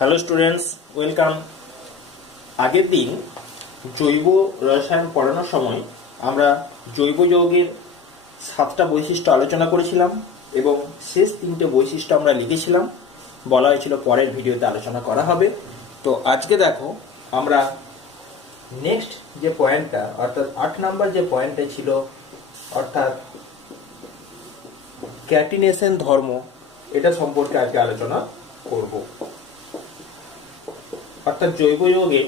Hello students, welcome. আগের দিন জৈব রসায়ন পড়ানোর সময় আমরা জৈব যৌগের 7টা বৈশিষ্ট্য আলোচনা করেছিলাম এবং শেষ 3টে বৈশিষ্ট্য আমরা লিখেছিলাম। বলা হয়েছিল পরের ভিডিওতে আলোচনা করা হবে। তো আজকে দেখো আমরা নেক্সট যে পয়েন্টটা অর্থাৎ 8 নাম্বার যে পয়েন্টটা ছিল অর্থাৎ ক্যাটিনেশন ধর্ম, এটা সম্পর্কে আজকে আলোচনা করব। অর্থাৎ জৈব যৌগের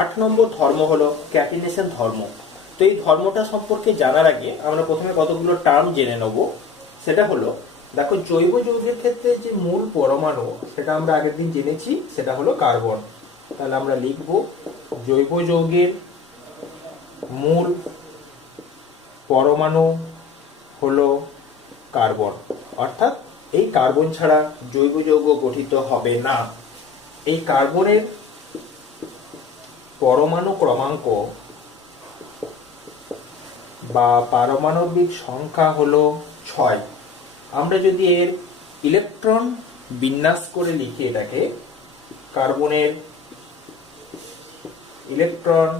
8 নম্বর ধর্ম হলো ক্যাটিনেশন ধর্ম। তো এই ধর্মটা সম্পর্কে জানার আগে আমরা প্রথমে কতগুলো টার্ম জেনে নেব। সেটা হলো, দেখো জৈব যৌগের ক্ষেত্রে যে মূল পরমাণু সেটা আমরা আগের দিন জেনেছি, সেটা হলো কার্বন। তাহলে আমরা লিখব জৈব যৌগের মূল পরমাণু হলো কার্বন। অর্থাৎ এই কার্বন ছাড়া জৈব যৌগ গঠিত হবে না। এই কার্বনের পরমাণু ক্রমাঙ্ক বা পারমাণবিক সংখ্যা হলো 6। আমরা যদি এর ইলেকট্রন বিন্যাস করে লিখি, এটাকে কার্বনের ইলেকট্রন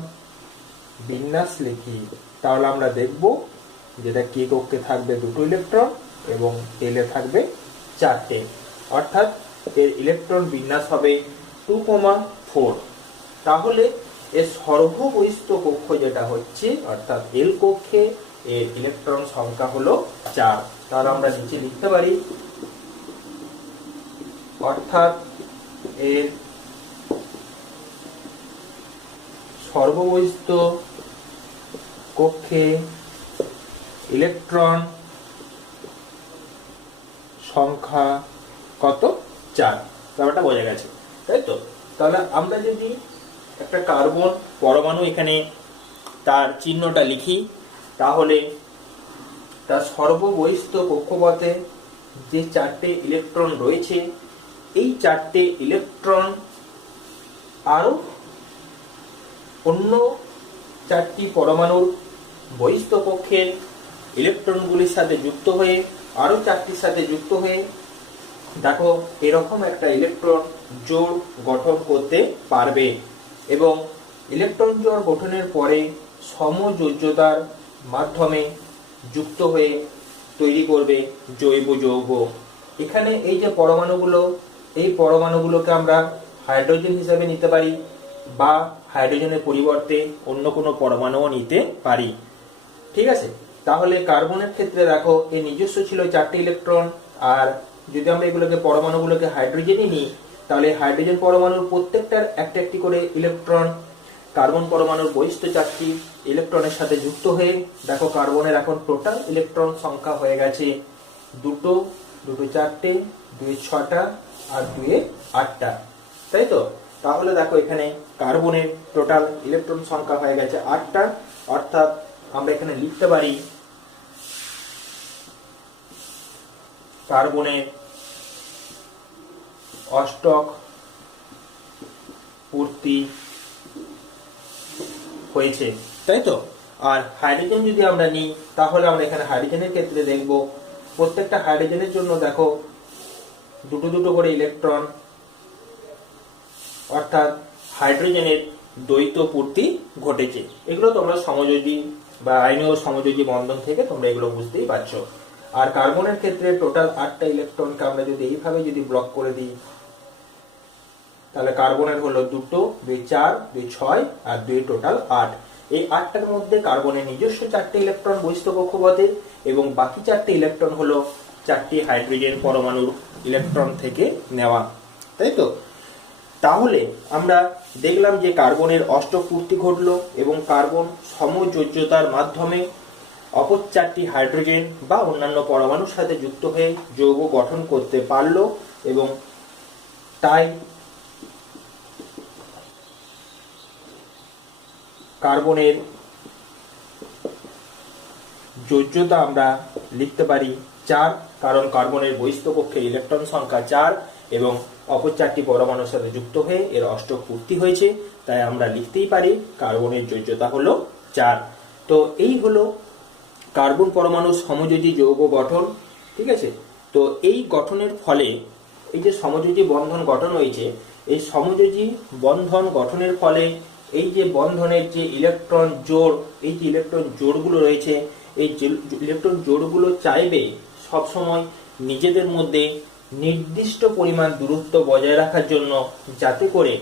বিন্যাস লিখি, তাহলে আমরা দেখব যেটা কে কক্ষে থাকবে 2টো ইলেকট্রন এবং এলে থাকবে 4টে। অর্থাৎ এর ইলেকট্রন বিন্যাস হবে 2,4। তাহলে এর সর্ববহিস্থ কক্ষ যেটা হচ্ছে অর্থাৎ এল কক্ষে এর ইলেকট্রন সংখ্যা হলো 4। তাহলে আমরা নিচে লিখতে পারি অর্থাৎ এর সর্ববহিস্থ কক্ষে ইলেকট্রন সংখ্যা কত? 4। ব্যাপারটা বোঝা গেছে, তাই তো? তাহলে আমরা যদি একটা কার্বন পরমাণু এখানে তার চিহ্নটা লিখি, তাহলে তার সর্ববহিস্থ কক্ষপথে যে 4টে ইলেকট্রন রয়েছে, এই 4টে ইলেকট্রন আরো অন্য 4টি পরমাণুর বহিস্থ কক্ষের ইলেকট্রনগুলির সাথে যুক্ত হয়ে আরো 4টির সাথে যুক্ত হয়ে দেখো এরকম একটা ইলেকট্রন জোড় গঠন করতে পারবে এবং ইলেকট্রন জোড় গঠনের পরে সমযোজ্যতার মাধ্যমে যুক্ত হয়ে তৈরি করবে জৈব যৌগ। এখানে এই যে পরমাণুগুলো, এই পরমাণুগুলোকে আমরা হাইড্রোজেন হিসেবে নিতে পারি বা হাইড্রোজেনের পরিবর্তে অন্য কোনো পরমাণুও নিতে পারি। ঠিক আছে? তাহলে কার্বনের ক্ষেত্রে দেখো এর নিজস্ব ছিল 4টে ইলেকট্রন, আর যদি আমরা এগুলোকে পরমাণুগুলোকে হাইড্রোজেনই নিই, তাহলে হাইড্রোজেন পরমাণুর প্রত্যেকটার একটা একটি করে ইলেকট্রন কার্বন পরমাণুর বহিস্থ 4টি ইলেকট্রনের সাথে যুক্ত হয়ে দেখো কার্বনের এখন টোটাল ইলেকট্রন সংখ্যা হয়ে গেছে 2, 2 4টে, 2 6টা আর 2 8টা, তাই তো? তাহলে দেখো এখানে কার্বনের টোটাল ইলেকট্রন সংখ্যা হয়ে গেছে 8টা। অর্থাৎ আমরা এখানে লিখতে পারি কার্বনের অষ্টক পূর্তি হয়েছে, তাই তো? আর হাইড্রোজেন যদি আমরা নিই, তাহলে আমরা এখানে হাইড্রোজেনের ক্ষেত্রে দেখব প্রত্যেকটা হাইড্রোজেনের জন্য দেখো 2 করে ইলেকট্রন, অর্থাৎ হাইড্রোজেনের দ্বৈত পূর্তি ঘটেছে। এগুলো তোমরা সমযোজী বা আইনীয় সমযোজী বন্ধন থেকে তোমরা এগুলো বুঝতেই পারছো। আর কার্বনের ক্ষেত্রে টোটাল 8টা ইলেকট্রনকে আমরা যদি এইভাবে যদি ব্লক করে দিই, তাহলে কার্বনের হলো 2, 2 4, 2 6 আর 2 টোটাল 8। এই 8টার মধ্যে কার্বনের নিজস্ব 4টে ইলেকট্রন বহিস্থ কক্ষপথে এবং বাকি 4টে ইলেকট্রন হলো 4টি হাইড্রোজেন পরমাণুর ইলেকট্রন থেকে নেওয়া, তাই তো? তাহলে আমরা দেখলাম যে কার্বনের অষ্টক পূর্তি ঘটলো এবং কার্বন সমযোজ্যতার মাধ্যমে অপর 4টি হাইড্রোজেন বা অন্যান্য পরমাণুর সাথে যুক্ত হয়ে যৌগ গঠন করতে পারলো এবং তাই কার্বনের যোজ্যতা আমরা লিখতে পারি 4, কারণ কার্বনের বহিস্থ কক্ষে ইলেকট্রন সংখ্যা 4 এবং অপর 4টি পরমাণুর সাথে যুক্ত হয়ে এর অষ্টক পূর্তি হয়েছে, তাই আমরা লিখতেই পারি কার্বনের যোজ্যতা হলো 4। তো এই হলো কার্বন পরমাণুর সমযোজী যৌগ গঠন। ঠিক আছে? তো এই গঠনের ফলে এই যে সমযোজী বন্ধন গঠন হয়েছে, এই সমযোজী বন্ধন গঠনের ফলে এই যে বন্ধনের যে ইলেকট্রন জোড়, এই যে ইলেকট্রন জোড়গুলো রয়েছে, এই ইলেকট্রন জোড়গুলো চাইবে সবসময় নিজেদের মধ্যে নির্দিষ্ট পরিমাণ দূরত্ব বজায় রাখার জন্য, যাতে করে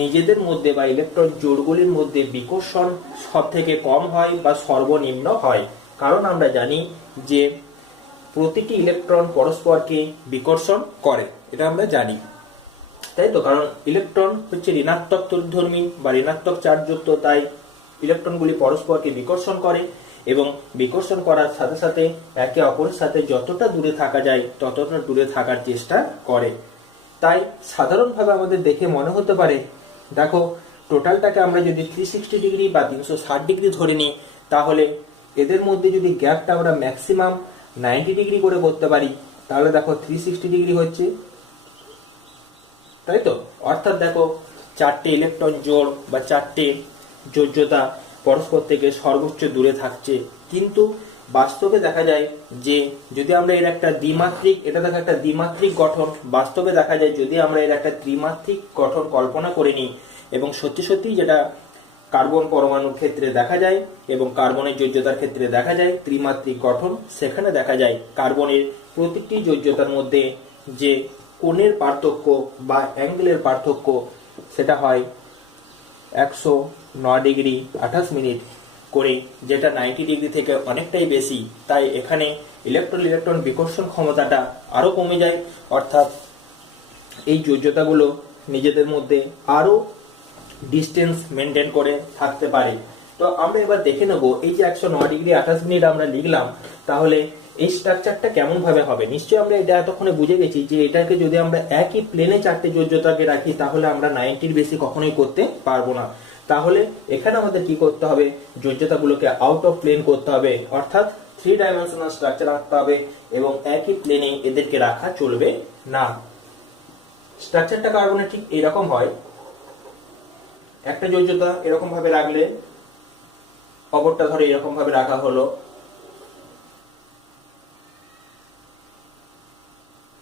নিজেদের মধ্যে বা ইলেকট্রন জোড়গুলির মধ্যে বিকর্ষণ সব থেকে কম হয় বা সর্বনিম্ন হয়। কারণ আমরা জানি যে প্রতিটি ইলেকট্রন পরস্পরকে বিকর্ষণ করে, এটা আমরা জানি, তাই তো? কারণ ইলেকট্রন হচ্ছে ঋণাত্মক তড়িৎধর্মী বা ঋণাত্মক চার্জযুক্ত, তাই ইলেকট্রনগুলি পরস্পরকে বিকর্ষণ করে এবং বিকর্ষণ করার সাথে সাথে একে অপরের সাথে যতটা দূরে থাকা যায় ততটা দূরে থাকার চেষ্টা করে। তাই সাধারণভাবে আমাদের দেখে মনে হতে পারে, দেখো টোটালটাকে আমরা যদি 360 ডিগ্রি বা 360 ডিগ্রি ধরে নিই, তাহলে এদের মধ্যে যদি গ্যাপটা আমরা ম্যাক্সিমাম 90 ডিগ্রি করে করতে পারি, তাহলে দেখো 360 ডিগ্রি হচ্ছে, তাই তো? অর্থাৎ দেখো চারটে ইলেকট্রন জোড় বা চারটে যোজ্যতা পরস্পর থেকে সর্বোচ্চ দূরে থাকছে। কিন্তু বাস্তবে দেখা যায় যে যদি আমরা এর একটা দ্বিমাত্রিক, এটা দেখো একটা দ্বিমাত্রিক গঠন, বাস্তবে দেখা যায় যদি আমরা এর একটা ত্রিমাত্রিক গঠন কল্পনা করে নিই, এবং সত্যি সত্যি যেটা কার্বন পরমাণুর ক্ষেত্রে দেখা যায় এবং কার্বনের যোজ্যতার ক্ষেত্রে দেখা যায় ত্রিমাত্রিক গঠন, সেখানে দেখা যায় কার্বনের প্রতিটি যোজ্যতার মধ্যে যে কোণের পার্থক্য বা অ্যাঙ্গেলের পার্থক্য, সেটা হয় 109 ডিগ্রি 28 মিনিট করে, যেটা 90 ডিগ্রি থেকে অনেকটাই বেশি। তাই এখানে ইলেকট্রন বিকর্ষণ ক্ষমতাটা আরো কমে যায়, অর্থাৎ এই যোজ্যতাগুলো নিজেদের মধ্যে আরো ডিস্টেন্স মেনটেন করে থাকতে পারে। তো আমরা এবার দেখে নেব, এই যে 109 ডিগ্রি 28 মিনিট আমরা লিখলাম, তাহলে এই স্ট্রাকচারটা কেমন ভাবে হবে। নিশ্চয়ই আমরা এটা এতক্ষণে বুঝে গেছি যে এটাকে যদি আমরা একই প্লেনে চারটে যোজ্যতাকে রাখি, তাহলে আমরা 90-র বেশি কখনোই করতে পারবো না। তাহলে এখানে আমাদের কি করতে হবে, যোজ্যতাগুলোকে আউট অফ প্লেন করতে হবে, অর্থাৎ 3 ডাইমেনশনাল স্ট্রাকচার রাখতে হবে এবং একই প্লেনে এদেরকে রাখা চলবে না। স্ট্রাকচারটা কার্বনের ঠিক এরকম হয়, একটা যোজ্যতা এরকম ভাবে রাখলে অপরটা ধরে এরকম ভাবে রাখা হলো,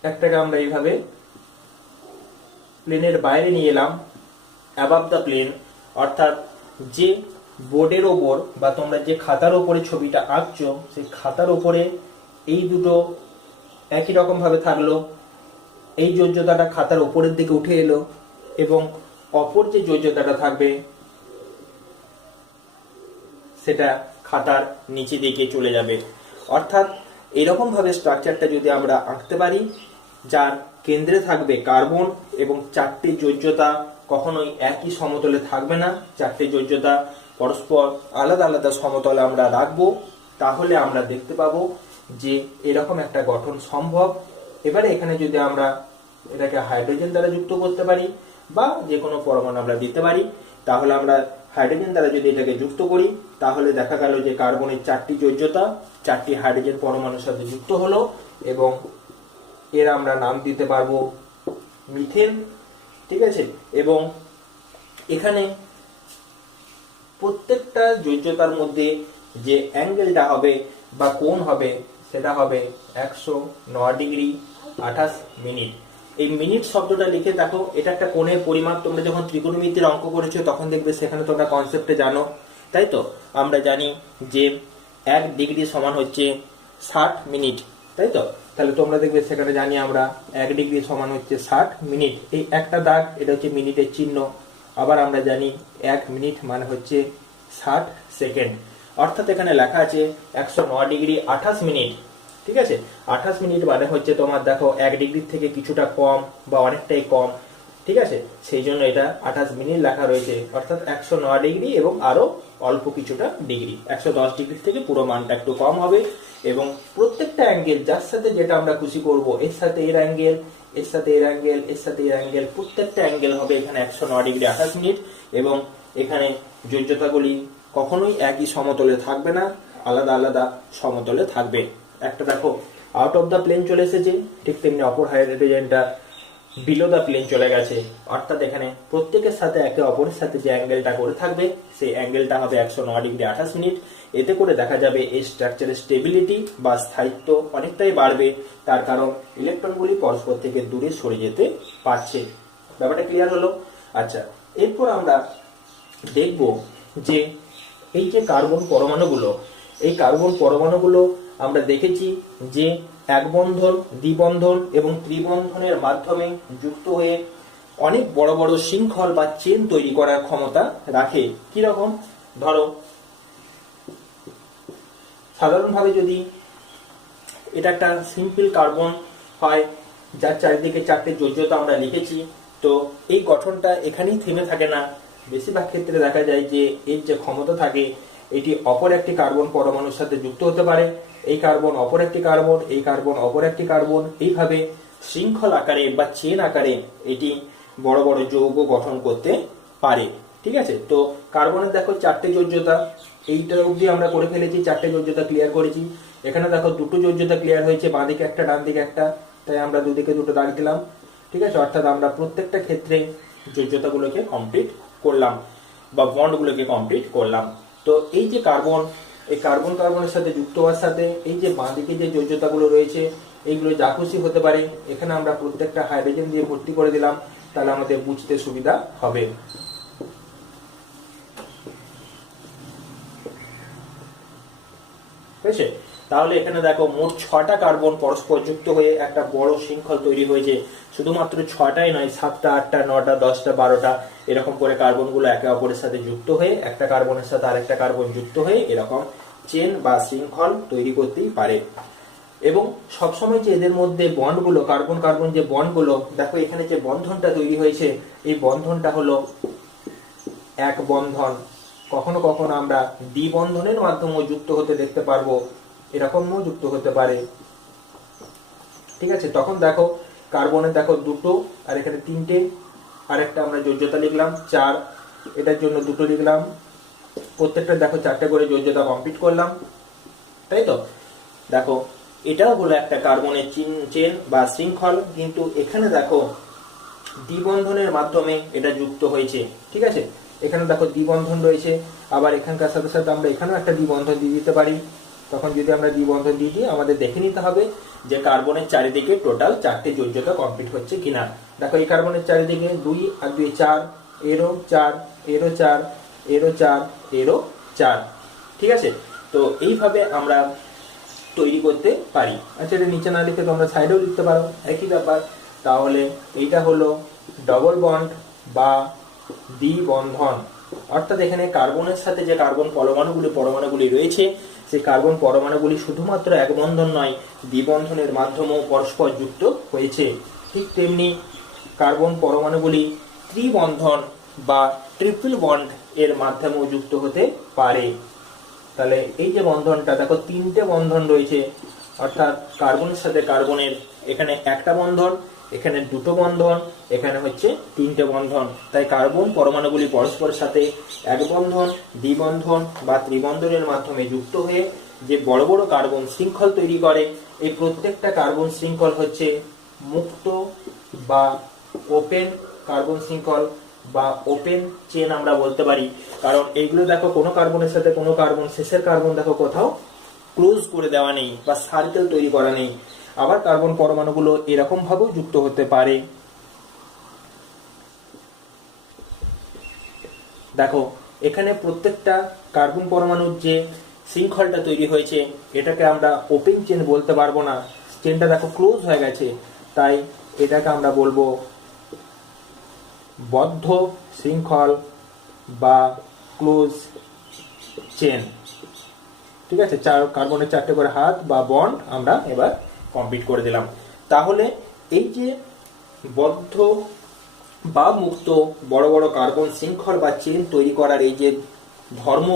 একটাকে আমরা এইভাবে প্লেনের বাইরে নিয়ে এলাম, অ্যাবাভ দ্য প্লেন, অর্থাৎ যে বোর্ডের ওপর বা তোমরা যে খাতার ওপরে ছবিটা আঁকছো, সেই খাতার ওপরে এই দুটো একই রকম ভাবে থাকলো, এই যোজ্যতাটা খাতার ওপরের দিকে উঠে এলো এবং অপর যে যোজ্যতাটা থাকবে সেটা খাতার নিচে দিকে চলে যাবে। অর্থাৎ এরকম ভাবে স্ট্রাকচারটা যদি আমরা আঁকতে পারি, যার কেন্দ্রে থাকবে কার্বন এবং চারটে যোজ্যতা কখনোই একই সমতলে থাকবে না, চারটে যোজ্যতা পরস্পর আলাদা আলাদা সমতলে আমরা রাখবো, তাহলে আমরা দেখতে পাবো যে এরকম একটা গঠন সম্ভব। এবারে এখানে যদি আমরা এটাকে হাইড্রোজেন দ্বারা যুক্ত করতে পারি বা যে কোনো পরমাণু আমরা দিতে পারি, তাহলে আমরা হাইড্রোজেন দ্বারা যদি এটাকে যুক্ত করি, তাহলে দেখা গেল যে কার্বনের চারটি যোজ্যতা চারটি হাইড্রোজেন পরমাণুর সাথে যুক্ত হলো এবং এর আমরা নাম দিতে পারবো মিথেন, ঠিক আছে? এবং এখানে প্রত্যেকটা যোজ্যতার মধ্যে যে অ্যাঙ্গেলটা হবে বা কোণ হবে, সেটা হবে 109 ডিগ্রি 28 মিনিট। এই মিনিট শব্দটা লিখে দেখো, এটা একটা কোণের পরিমাপ। তোমরা যখন ত্রিকোণমিতির অঙ্ক করেছো তখন দেখবে সেখানে তোমরা কনসেপ্টে জানো, তাই তো? আমরা জানি যে 1 ডিগ্রি সমান হচ্ছে 60 মিনিট, তাই তো? তাহলে তোমরা দেখবে সেখানে জানি আমরা 1 ডিগ্রি সমান হচ্ছে 60 মিনিট। এই একটা দাগ, এটা হচ্ছে মিনিটের চিহ্ন। আবার আমরা জানি 1 মিনিট মানে হচ্ছে 60 সেকেন্ড। অর্থাৎ এখানে লেখা আছে 109 ডিগ্রি 28 মিনিট, ঠিক আছে? 28 মিনিট মানে হচ্ছে তোমার দেখো 1 ডিগ্রির থেকে কিছুটা কম বা অনেকটাই কম, ঠিক আছে? সেই জন্য এটা 28 মিনিট লেখা রয়েছে। অর্থাৎ 109 ডিগ্রি এবং আরো অল্প কিছুটা ডিগ্রি, 110 ডিগ্রি থেকে পুরো মানটা একটু কম হবে। এবং প্রত্যেকটা অ্যাঙ্গেল যার সাথে যেটা আমরা খুশি করব, এর সাথে এর অ্যাঙ্গেল, এর সাথে এর অ্যাঙ্গেল, এর সাথে এর অ্যাঙ্গেল, প্রত্যেকটা অ্যাঙ্গেল হবে এখানে 109 ডিগ্রি 28 মিনিট। এবং এখানে যোজ্যতাগুলি কখনোই একই সমতলে থাকবে না, আলাদা আলাদা সমতলে থাকবে। একটা দেখো আউট অফ দ্য প্লেন চলে এসেছে, ঠিক তেমনি অপর হাইড্রোজেনটা বিলো দ্য প্লেন চলে গেছে, অর্থাৎ এখানে প্রত্যেকের সাথে একে অপরের সাথে যে অ্যাঙ্গেলটা করে থাকবে সেই অ্যাঙ্গেলটা হবে 109 ডিগ্রি 28 মিনিট। এতে করে দেখা যাবে এই স্ট্রাকচারের স্টেবিলিটি বা স্থায়িত্ব অনেকটাই বাড়বে, তার কারণ ইলেকট্রনগুলি পরস্পর থেকে দূরে সরে যেতে পারছে। ব্যাপারটা ক্লিয়ার হলো? আচ্ছা, এরপর আমরা দেখব যে এই যে কার্বন পরমাণুগুলো, এই কার্বন পরমাণুগুলো আমরা দেখেছি যে এক বন্ধন, দ্বিবন্ধন এবং ত্রিবন্ধনের মাধ্যমে যুক্ত হয়ে অনেক বড় বড় শৃঙ্খল বা চেন তৈরি করার ক্ষমতা রাখে। কিরকম? ধরো সাধারণভাবে যদি এটা একটা সিম্পল কার্বন হয় যার চারিদিকে চারটে যোজ্যতা আমরা লিখেছি, তো এই গঠনটা এখানেই থেমে থাকে না। বেশিরভাগ ক্ষেত্রে দেখা যায় যে এর যে ক্ষমতা থাকে এটি অপর একটি কার্বন পরমাণুর সাথে যুক্ত হতে পারে, এই কার্বন অপর একটি কার্বন, এই কার্বন অপর একটি কার্বন, এইভাবে শৃঙ্খল আকারে বা চেন আকারে এটি বড় বড় যৌগ গঠন করতে পারে। ঠিক আছে, তো কার্বনের দেখো চারটে যোজ্যতা, এইটা অবধি আমরা করে ফেলেছি, চারটে যোজ্যতা ক্লিয়ার করেছি। এখানে দেখো দুটো যোজ্যতা ক্লিয়ার হয়েছে, বাঁ দিকে একটা ডান দিকে একটা, তাই আমরা দুদিকে দুটো দাগ দিলাম। ঠিক আছে, অর্থাৎ আমরা প্রত্যেকটা ক্ষেত্রে যোজ্যতাগুলোকে কমপ্লিট করলাম বা বন্ডগুলোকে কমপ্লিট করলাম। তো এই যে কার্বন, এই কার্বন কার্বনের সাথে যুক্ত হওয়ার সাথে এই যে বাঁ দিকে যে যোজ্যতাগুলো রয়েছে এইগুলো যা খুশি হতে পারে, এখানে আমরা প্রত্যেকটা হাইড্রোজেন দিয়ে ভর্তি করে দিলাম, তাহলে আমাদের বুঝতে সুবিধা হবে। ঠিক আছে, তাহলে এখানে দেখো মোট 6টা কার্বন পরস্পর যুক্ত হয়ে একটা বড় শৃঙ্খল তৈরি হয়েছে। শুধুমাত্র 6টাই নয়, 7টা, 8টা, 9টা, 10টা, 12টা এরকম করে কার্বনগুলো একে অপরের সাথে যুক্ত হয়ে একটা কার্বনের সাথে আরেকটা কার্বন যুক্ত হয়ে এরকম চেন বা শৃঙ্খল তৈরি করতেই পারে। এবং সবসময় যে এদের মধ্যে বন্ডগুলো, কার্বন কার্বন যে বন্ডগুলো, দেখো এখানে যে বন্ধনটা তৈরি হয়েছে এই বন্ধনটা হলো এক বন্ধন। কখনো কখনো আমরা দ্বিবন্ধনের মাধ্যমেও যুক্ত হতে দেখতে পারবো, এরকমও যুক্ত হতে পারে। ঠিক আছে, তখন দেখো কার্বনের দেখো দুটো আর এখানে তিনটে, আরেকটা আমরা যোজ্যতা লিখলাম 4, এটার জন্য দুটো লিখলাম, প্রত্যেকটা দেখো 4টে করে যোজ্যতা কমপ্লিট করলাম, তাই তো? দেখো এটাও হলো একটা কার্বনের চেন বা শৃঙ্খল, কিন্তু এখানে দেখো দ্বিবন্ধনের মাধ্যমে এটা যুক্ত হয়েছে। ঠিক আছে, এখানে দেখো দ্বিবন্ধন রয়েছে, আবার এখানকার সাথে সাথে আমরা এখানেও একটা দ্বিবন্ধন দিয়ে দিতে পারি। তখন যদি আমরা দ্বিবন্ধন দিয়ে দিই আমাদের দেখে নিতে হবে যে কার্বনের চারিদিকে টোটাল 4টে যোজ্যতা কমপ্লিট হচ্ছে কিনা। দেখো এই কার্বনের চারিদিকে 2 আর 2 4, এরও 4, এরও 4, এরও 4, এরও 4। ঠিক আছে, তো এইভাবে আমরা তৈরি করতে পারি। আচ্ছা, এটা নিচে না লিখে তোমরা সাইডেও লিখতে পারো, একই ব্যাপার। তাহলে এইটা হলো ডবল বন্ড বা দ্বিবন্ধন, অর্থাৎ এখানে কার্বনের সাথে যে কার্বন পরমাণুগুলি রয়েছে সেই কার্বন পরমাণুগুলি শুধুমাত্র এক বন্ধন নয়, দ্বিবন্ধনের মাধ্যমেও পরস্পর যুক্ত হয়েছে। ঠিক তেমনি কার্বন পরমাণুগুলি ত্রিবন্ধন বা ট্রিপল বন্ড এর মাধ্যমেও যুক্ত হতে পারে। তাহলে এই যে বন্ধনটা দেখো 3টে বন্ধন রয়েছে, অর্থাৎ কার্বনের সাথে কার্বনের এখানে একটা বন্ধন, এখানে দুটো বন্ধন, এখানে হচ্ছে 3টে বন্ধন। তাই কার্বন পরমাণুগুলি পরস্পরের সাথে এক বন্ধন, দ্বিবন্ধন বা ত্রিবন্ধনের মাধ্যমে যুক্ত হয়ে যে বড় বড় কার্বন শৃঙ্খল তৈরি করে, এই প্রত্যেকটা কার্বন শৃঙ্খল হচ্ছে মুক্ত বা ওপেন কার্বন শৃঙ্খল বা ওপেন চেন আমরা বলতে পারি। কারণ এইগুলো দেখো কোনো কার্বনের সাথে কোনো কার্বন, শেষের কার্বন দেখো কোথাও ক্লোজ করে দেওয়া নেই বা সার্কেল তৈরি করা নেই। আবার কার্বন পরমাণুগুলো এরকম ভাবেও যুক্ত হতে পারে। দেখো এখানে প্রত্যেকটা কার্বন পরমাণুর যে শৃঙ্খলটা তৈরি হয়েছে এটাকে আমরা ওপেন চেন বলতে পারবো না, চেনটা দেখো ক্লোজ হয়ে গেছে, তাই এটাকে আমরা বলবো বদ্ধ শৃঙ্খল বা ক্লোজ চেন। ঠিক আছে, কার্বনের 4টে করে হাত বা বন্ড আমরা এবার কমপ্লিট করে দিলাম। তাহলে এই যে বদ্ধ বা মুক্ত বড় বড় কার্বন শৃঙ্খল বা চেন তৈরি করার এই যে ধর্ম,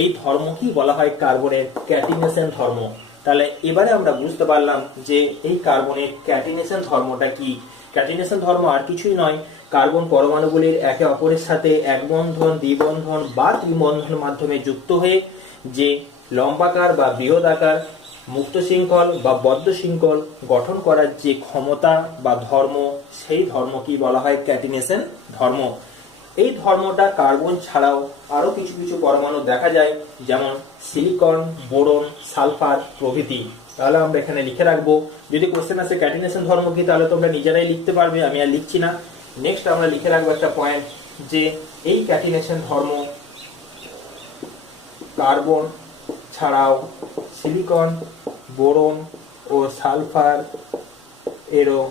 এই ধর্মকেই বলা হয় কার্বনের ক্যাটিনেশন ধর্ম। তাহলে এবারে আমরা বুঝতে পারলাম যে এই কার্বনের ক্যাটিনেশন ধর্মটা কি। ক্যাটিনেশন ধর্ম আর কিছুই নয়, কার্বন পরমাণুগুলির একে অপরের সাথে এক বন্ধন, দ্বিবন্ধন বা ত্রিবন্ধনের মাধ্যমে যুক্ত হয়ে যে লম্বাকার বা বৃহদাকার মুক্ত শৃঙ্খল বা বদ্ধ শৃঙ্খল গঠন করার যে ক্ষমতা বা ধর্ম, সেই ধর্ম কি বলা হয়? ক্যাটিনেশন ধর্ম। এই ধর্মটা কার্বন ছাড়াও আরো কিছু কিছু পরমাণু দেখা যায়, যেমন সিলিকন, বোরন, সালফার প্রভৃতি। তাহলে আমরা এখানে লিখে রাখবো। যদি কোশ্চেন আসে ক্যাটিনেশন ধর্ম কি, তাহলে তোমরা নিজেরাই লিখতে পারবে, আমি আর লিখছি না। নেক্সট আমরা লিখে রাখবো একটা পয়েন্ট, যে এই ক্যাটিনেশন ধর্ম কার্বন ছাড়াও সিলিকন, বোরন ও সালফার এরও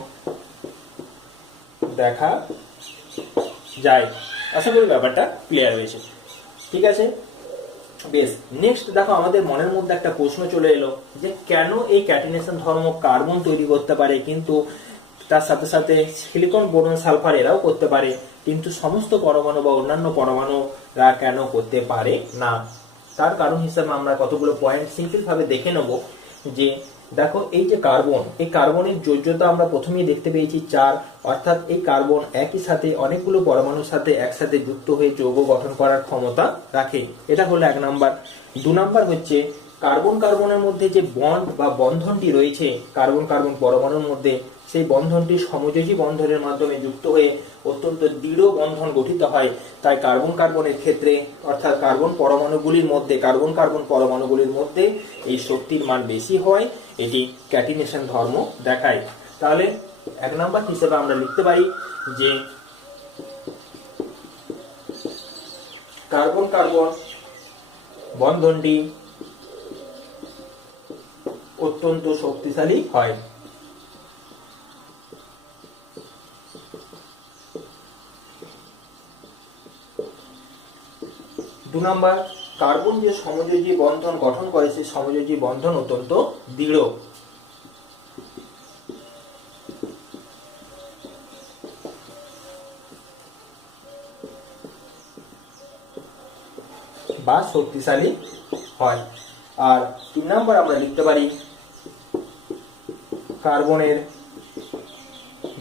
দেখা যায়। আশা করি ব্যাপারটা ক্লিয়ার হয়েছে। ঠিক আছে, বেশ। নেক্সট দেখো, আমাদের মনের মধ্যে একটা প্রশ্ন চলে এলো যে কেন এই ক্যাটিনেশন ধর্ম কার্বন তৈরি করতে পারে, কিন্তু তার সাথে সাথে সিলিকন, বোরন, সালফার এরাও করতে পারে, কিন্তু সমস্ত পরমাণু বা অন্যান্য পরমাণুরা কেন করতে পারে না? তার কারণ হিসেবে আমরা কতগুলো পয়েন্ট সিম্পল ভাবে দেখে নেব। যে দেখো, এই যে কার্বন, এই কার্বনের যোজ্যতা আমরা প্রথমেই দেখতে পেয়েছি 4, অর্থাৎ এই কার্বন একই সাথে অনেকগুলো পরমাণুর সাথে একসাথে যুক্ত হয়ে যৌগ গঠন করার ক্ষমতা রাখে। এটা হলো 1 নাম্বার। 2 নাম্বার হচ্ছে কার্বন কার্বনের মধ্যে যে বন্ড বা বন্ধনটি রয়েছে কার্বন কার্বন পরমাণুর মধ্যে, সেই বন্ধনটি সমযোজী বন্ধনের মাধ্যমে যুক্ত হয়ে অত্যন্ত দৃঢ় বন্ধন গঠিত হয়। তাই কার্বন কার্বনের ক্ষেত্রে, অর্থাৎ কার্বন কার্বন পরমাণুগুলির মধ্যে এই শক্তির মান বেশি হয়, এটি ক্যাটিনেশন ধর্ম দেখায়। তাহলে 1 নাম্বার হিসেবে আমরা লিখতে পারি যে কার্বন কার্বন বন্ধনটি অত্যন্ত শক্তিশালী হয়। দু নাম্বার, কার্বন যে সমযোজী বন্ধন গঠন করে, সেই সমযোজী বন্ধন অত্যন্ত দৃঢ়। বা শক্তিশালী হয়। আর 3 নাম্বার আমরা লিখতে পারি কার্বনের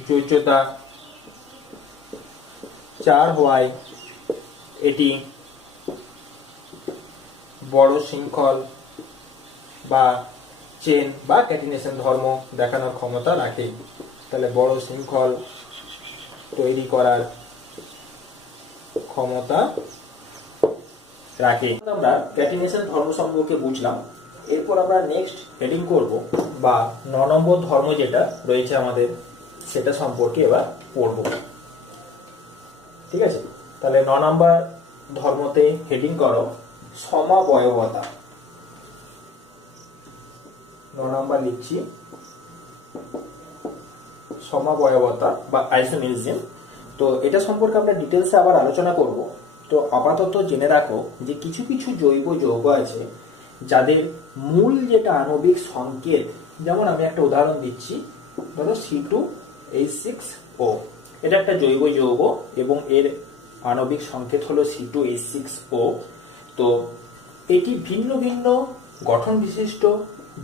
যোজ্যতা 4 হওয়ায় এটি বড় শৃঙ্খল বা চেন বা ক্যাটিনেশন ধর্ম দেখানোর ক্ষমতা রাখে। তাহলে বড় শৃঙ্খল তৈরি করার ক্ষমতা রাখে। আমরা ক্যাটিনেশন ধর্ম সম্পর্কে বুঝলাম। এরপর আমরা নেক্সট হেডিং করব, বা 9 নম্বর ধর্ম যেটা রয়েছে আমাদের, সেটা সম্পর্কে এবার পড়ব। ঠিক আছে, তাহলে 9 নম্বর ধর্মতে হেডিং করো সমাবয়বতা। 9 নম্বর লিখছি সমাবয়বতা বা আইসোমেরিজম। তো এটা সম্পর্কে আমরা ডিটেলসে আবার আলোচনা করব। তো আপাতত জেনে রাখো যে কিছু কিছু জৈব যৌগ আছে যাদের মূল যেটা আণবিক সংকেত, যেমন আমি একটা উদাহরণ দিচ্ছি, ধরো C2H6O। এটা একটা জৈব যৌগ এবং এর আণবিক সংকেত হলো C2H6O। তো এটি ভিন্ন ভিন্ন গঠন বিশিষ্ট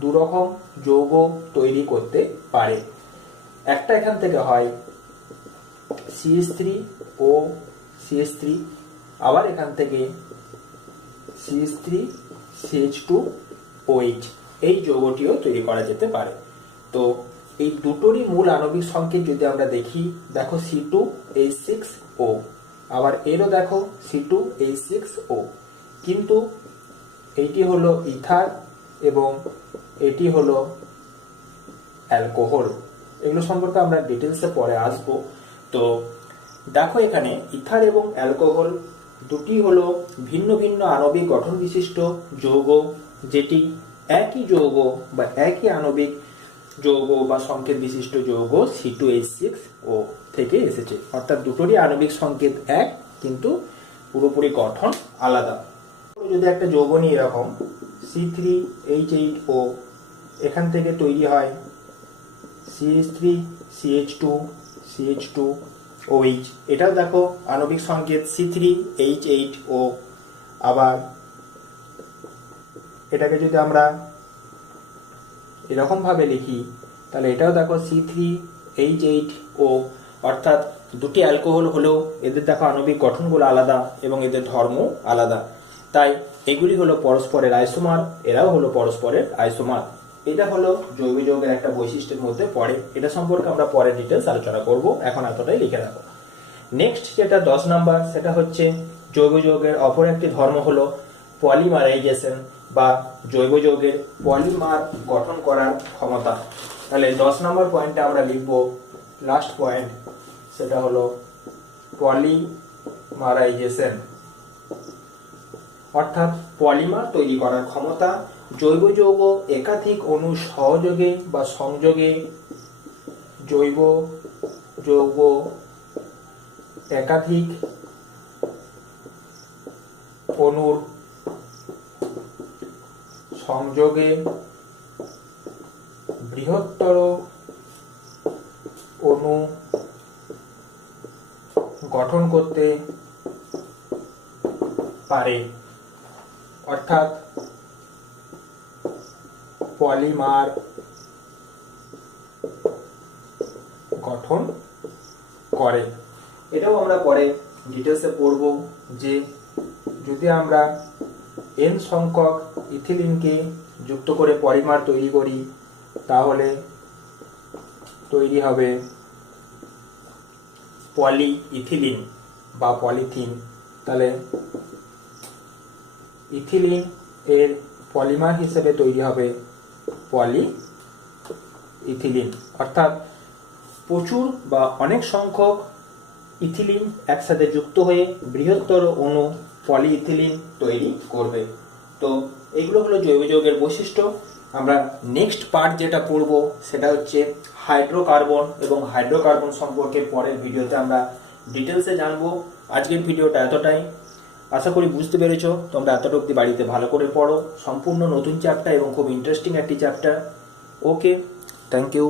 দুরকম যৌগ তৈরি করতে পারে। একটা এখান থেকে হয় CH3O CH3, আবার এখান থেকে CH3 CH2OH, এই যৌগটিও তৈরি করা যেতে পারে। তো এই দুটোরই মূল আণবিক সংকেত যদি আমরা দেখি, দেখো C2H6O, আবার এরও দেখো C2H6O, কিন্তু এইটি হলো ইথার এবং এটি হলো অ্যালকোহল। এগুলো সম্পর্কে আমরা ডিটেলসে পরে আসব। তো দেখো, এখানে ইথার এবং অ্যালকোহল দুটি হলো ভিন্ন ভিন্ন আণবিক গঠন বিশিষ্ট যৌগ, যেটি একই যৌগ বা একই আণবিক যৌগ বা সংকেত বিশিষ্ট যৌগ C2H6O থেকে এসেছে। অর্থাৎ দুটোরই আণবিক সংকেত এক, কিন্তু পুরোপুরি গঠন আলাদা। যদি একটা যৌগ নিয়ে এরকম C3H8O, এখান থেকে তৈরি হয় CH3 CH2 CH2OH, এটাও দেখো আণবিক সংকেত C3H8O। আবার এটাকে যদি আমরা এরকম ভাবে লিখি, তাহলে এটাও দেখো C3H8O। অর্থাৎ দুটি অ্যালকোহল হলেও এদের দেখো আণবিক গঠনগুলো আলাদা এবং এদের ধর্ম আলাদা। তাই এগুলি হলো পরস্পরের আইসোমার, এরাও হলো পরস্পরের আইসোমার। এটা হলো জৈব যৌগের একটা বৈশিষ্ট্যের মধ্যে পড়ে, এটা সম্পর্কে আমরা পরে ডিটেলস আলোচনা করব, এখন এতটাই লিখে রাখো। নেক্সট যেটা 10 নাম্বার, সেটা হচ্ছে জৈব যৌগের অপর একটি ধর্ম হলো পলিমারাইজেশন বা জৈব যৌগের পলিমার গঠন করার ক্ষমতা। তাহলে 10 নাম্বার পয়েন্টে আমরা লিখব লাস্ট পয়েন্ট, সেটা হলো পলিমারাইজেশন, অর্থাৎ পলিমার তৈরি করার ক্ষমতা। জৈব যৌগ একাধিক অণু সহযোগে বা সংযোগে, জৈব যৌগ একাধিক অণুর সংযোগে বৃহত্তর অণু গঠন করতে পারে, অর্থাৎ পলিমার গঠন করে। এটাও আমরা পরে ডিটেলসে পড়ব যে যদি আমরা n সংখ্যক ইথিলিনকে যুক্ত করে পলিমার তৈরি করি তাহলে তৈরি হবে পলি ইথিলিন বা পলিথিন। তাহলে ইথিলিন এর পলিমার হিসেবে তৈরি হবে পলি ইথিলিন, অর্থাৎ প্রচুর বা অনেক সংখ্যক ইথিলিন একসাথে যুক্ত হয়ে বৃহত্তর অণু পলি ইথিলিন তৈরি করবে। তো এগুলো হলো জৈব যৌগের বৈশিষ্ট্য। আমরা নেক্সট পার্ট যেটা পড়ব সেটা হচ্ছে হাইড্রোকার্বন, এবং হাইড্রোকার্বন সম্পর্কে পরের ভিডিওতে আমরা ডিটেলসে জানবো। আজকের ভিডিওটা এতটাই, আশা করি বুঝতে পেরেছো। তোমরা এতটা অবধি বাড়িতে ভালো করে পড়ো, সম্পূর্ণ নতুন চ্যাপ্টার এবং খুব ইন্টারেস্টিং একটি চ্যাপ্টার। Okay, thank you.